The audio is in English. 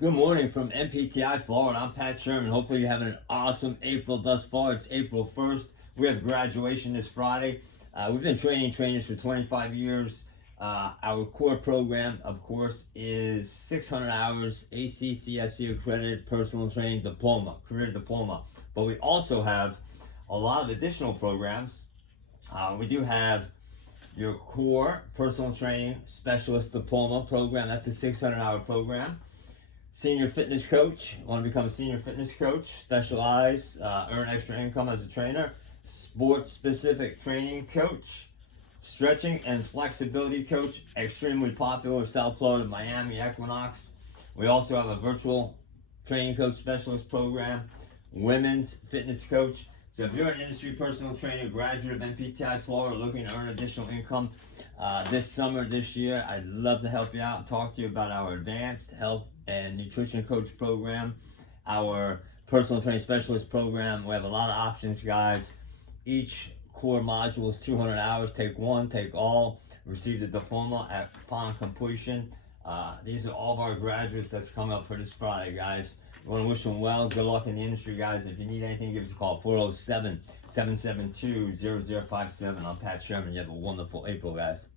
Good morning from NPTI Florida. I'm Pat Sherman. Hopefully you're having an awesome April thus far. It's April 1st. We have graduation this Friday. We've been training trainers for 25 years. Our core program, of course, is 600 hours ACCSC accredited personal training diploma, career diploma. But we also have a lot of additional programs. We do have your core personal training specialist diploma program. That's a 600-hour program. Senior fitness coach, want to become a senior fitness coach, specialize, earn extra income as a trainer, sports specific training coach, stretching and flexibility coach, extremely popular, South Florida, Miami, Equinox. We also have a virtual training coach specialist program, women's fitness coach. So if you're an industry personal trainer, graduate of NPTI Florida, looking to earn additional income this summer, this year, I'd love to help you out and talk to you about our advanced health and nutrition coach program, our personal training specialist program. We have a lot of options, guys. Each core module is 200 hours. Take one, take all. Receive the diploma upon completion. These are all of our graduates that's coming up for this Friday, guys. We want to wish them well. Good luck in the industry, guys. If you need anything, give us a call. 407-772-0057. I'm Pat Sherman. You have a wonderful April, guys.